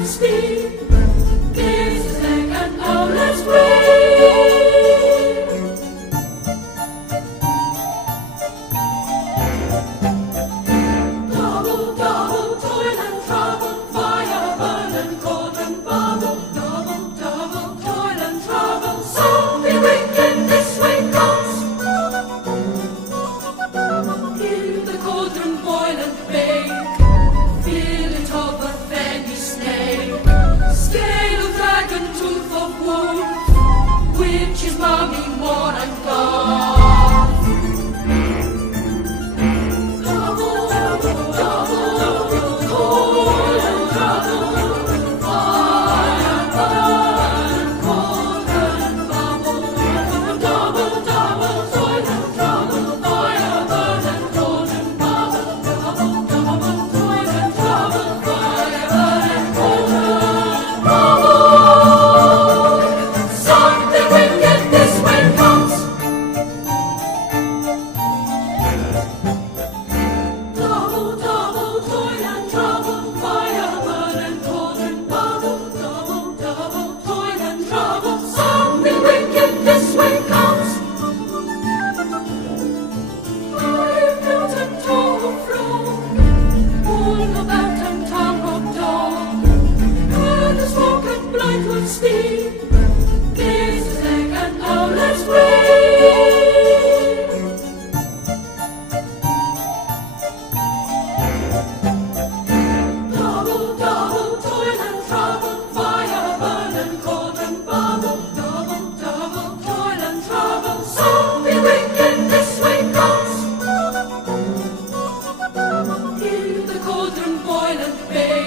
with speed. Gives his leg and now let's breathe. Double, double, toil and trouble, fire, burn and cauldron bubble. Double, double, toil and trouble, something wicked this way comes. Hear the cauldron boil and bake, feel it of a fenny snake, scale of dragon, tooth of wolf, witch's mummy, moor and goth. Double, double, double, toil and trouble, fire, burn, cauldron bubble. Double, double, toil and trouble, fire, burn and cauldron bubble. Double, double, toil and trouble, fire, burn and cauldron bubble. Something wicked this way comes. Double, double, toil and trouble, fire, burn and cauldron bubble. Double, double, toil and trouble, something wicked this way comes. I've built a tall throne, all about and tongue of dog, and a spoken blind with speed. Gives his leg and now let's breathe. Double, double, toil and trouble, fire, burn and cauldron bubble. Double, double, toil and trouble, something wicked this way comes. Hear the cauldron boil and bake,